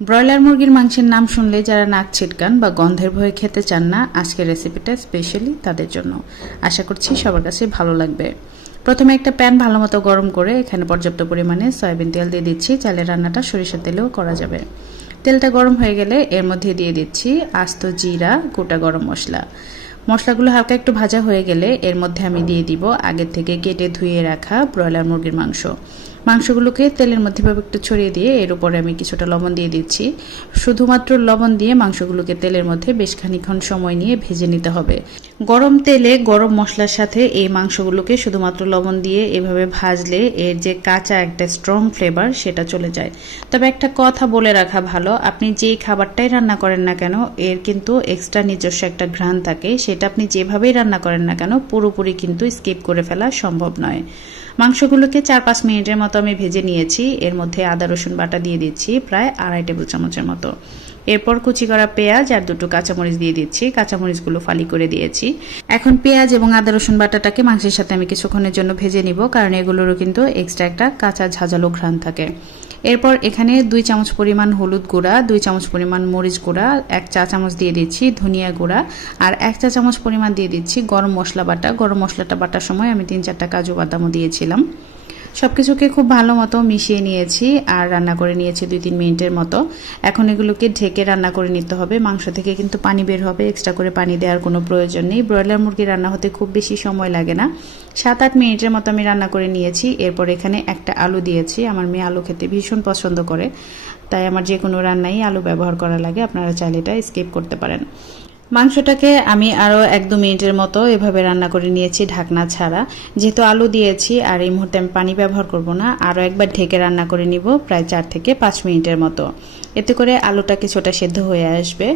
Broiler মুরগির মাংসের নাম শুনলে যারা নাক ছিটকান বা গন্ধের ভয়ে খেতে চান না, আজকের রেসিপিটা স্পেশালি তাদের জন্য। আশা করছি সবার কাছে ভালো লাগবে। প্রথমে একটা প্যান ভালো মতো গরম করে এখানে পর্যাপ্ত পরিমাণে সয়াবিন তেল দিয়ে দিচ্ছি। চালের রান্নাটা সরিষার তেলেও করা যাবে। তেলটা গরম হয়ে গেলে এর মধ্যে দিয়ে দিচ্ছি আস্ত জিরা, গোটা গরম মশলা। মশলাগুলো হালকা একটু ভাজা হয়ে গেলে এর মধ্যে আমি দিয়ে দিব আগের থেকে কেটে ধুয়ে রাখা ব্রয়লার মুরগির মাংসগুলোকে তেলের মধ্যে ভাবে একটু ছড়িয়ে দিয়ে এর উপরে আমি কিছুটা লবণ দিয়ে দিচ্ছি। শুধুমাত্র লবণ দিয়ে মাংসগুলোকে তেলের মধ্যে বেশ খানিকক্ষণ সময় নিয়ে ভেজে নিতে হবে। গরম তেলে গরম মশলার সাথে এই মাংসগুলোকে শুধুমাত্র লবণ দিয়ে এভাবে ভাজলে এর যে কাঁচা একটা স্ট্রং ফ্লেভার সেটা চলে যায়। তবে একটা কথা বলে রাখা ভালো, আপনি যেই খাবারটাই রান্না করেন না কেন এর কিন্তু এক্সট্রা নিজস্ব একটা ঘ্রাণ থাকে। সেটা আপনি যেভাবেই রান্না করেন না কেন পুরোপুরি কিন্তু স্কিপ করে ফেলা সম্ভব নয়। মাংসগুলোকে 4-5 মিনিটের মতো আমি ভেজে নিয়েছি। এর মধ্যে আদা রসুন বাটা দিয়ে দিচ্ছি প্রায় 2.5 টেবিল চামচের মতো। এরপর কুচি করা পেঁয়াজ আর 2টো কাঁচামরিচ দিয়ে দিচ্ছি। কাঁচামরিচগুলো ফালি করে দিয়েছি। এখন পেঁয়াজ এবং আদা রসুন বাটাটাকে মাংসের সাথে আমি কিছুক্ষণের জন্য ভেজে নিব, কারণ এগুলোরও কিন্তু এক্সট্রা একটা কাঁচা ঝাঁঝালো ঘ্রাণ থাকে। এরপর এখানে 2 চামচ পরিমাণ হলুদ গুঁড়া, 2 চামচ পরিমাণ মরিচ গুঁড়া, 1 চা চামচ দিয়ে দিচ্ছি ধনিয়া গুঁড়া আর 1 চা চামচ পরিমাণ দিয়ে দিচ্ছি গরম মশলা বাটা। গরম মশলাটা বাটার সময় আমি 3-4টা কাজু বাদামও দিয়েছিলাম। সবকিছুকে খুব ভালো মতো মিশিয়ে নিয়েছি আর রান্না করে নিয়েছি 2-3 মিনিটের মতো। এখন এগুলোকে ঢেকে রান্না করে নিতে হবে। মাংস থেকে কিন্তু পানি বের হবে, এক্সট্রা করে পানি দেওয়ার কোনো প্রয়োজন নেই। ব্রয়লার মুরগি রান্না হতে খুব বেশি সময় লাগে না। 7-8 মিনিটের মতো আমি রান্না করে নিয়েছি। এরপর এখানে একটা আলু দিয়েছি। আমার মেয়ে আলু খেতে ভীষণ পছন্দ করে, তাই আমার যে কোনো রান্নায় আলু ব্যবহার করা লাগে। আপনারা চাইলে এটা স্কিপ করতে পারেন। মাংসটাকে আমি আরও 1-2 মিনিটের মতো এভাবে রান্না করে নিয়েছি ঢাকনা ছাড়া। যেহেতু আলু দিয়েছি আর এই মুহূর্তে আমি পানি ব্যবহার করব না, আরও একবার ঢেকে রান্না করে নিব প্রায় 4 থেকে 5 মিনিটের মতো। এতে করে আলুটা কিছুটা সেদ্ধ হয়ে আসবে।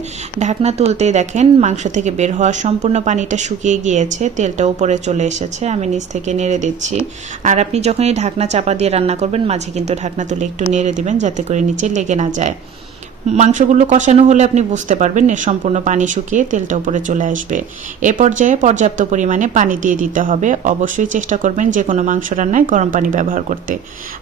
ঢাকনা তুলতেই দেখেন মাংস থেকে বের হওয়া সম্পূর্ণ পানিটা শুকিয়ে গিয়েছে, তেলটা উপরে চলে এসেছে। আমি নিচ থেকে নেড়ে দিচ্ছি। আর আপনি যখনই ঢাকনা চাপা দিয়ে রান্না করবেন মাঝে কিন্তু ঢাকনা তুলে একটু নেড়ে দিবেন, যাতে করে নিচে লেগে না যায়। মাংসগুলো কষানো হলে আপনি বুঝতে পারবেন এর সম্পূর্ণ পানি শুকিয়ে তেলটা উপরে চলে আসবে। এ পর্যায়ে পর্যাপ্ত পরিমাণে পানি দিয়ে দিতে হবে। অবশ্যই চেষ্টা করবেন যে কোনো মাংস রান্নায় গরম পানি ব্যবহার করতে।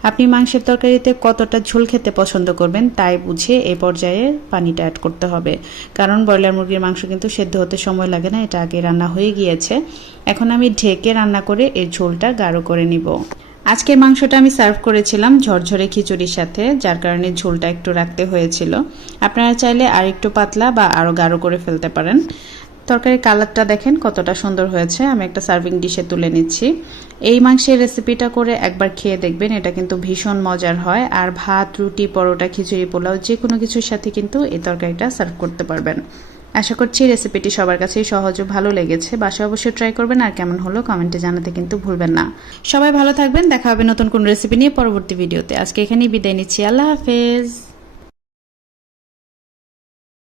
আপনি মাংসের তরকারিতে কতটা ঝোল খেতে পছন্দ করবেন তাই বুঝে এই পর্যায়ে পানিটা অ্যাড করতে হবে, কারণ ব্রয়লার মুরগির মাংস কিন্তু সেদ্ধ হতে সময় লাগে না, এটা আগে রান্না হয়ে গিয়েছে। এখন আমি ঢেকে রান্না করে এর ঝোলটা গাঢ় করে নিব। আজকের মাংসটা আমি সার্ভ করেছিলাম ঝরঝরে খিচুড়ির সাথে, যার কারণে ঝোলটা একটু রাখতে হয়েছিল। আপনারা চাইলে আর একটু পাতলা বা আরও গাঢ় করে ফেলতে পারেন। তরকারির কালারটা দেখেন কতটা সুন্দর হয়েছে। আমি একটা সার্ভিং ডিশে তুলে নিচ্ছি। এই মাংসের রেসিপিটা করে একবার খেয়ে দেখবেন, এটা কিন্তু ভীষণ মজার হয়। আর ভাত, রুটি, পরোটা, খিচুড়ি, পোলাও যে কোনো কিছুর সাথে কিন্তু এই তরকারিটা সার্ভ করতে পারবেন। আশা করছি রেসিপিটি সবার কাছেই সহজ ও ভালো লেগেছে। বাসায় অবশ্যই ট্রাই করবেন, আর কেমন হলো কমেন্টে জানাতে কিন্তু ভুলবেন না। সবাই ভালো থাকবেন। দেখা হবে নতুন কোন রেসিপি নিয়ে পরবর্তী ভিডিওতে। আজকে এখানেই বিদায় নিচ্ছি। আল্লাহ হাফেজ।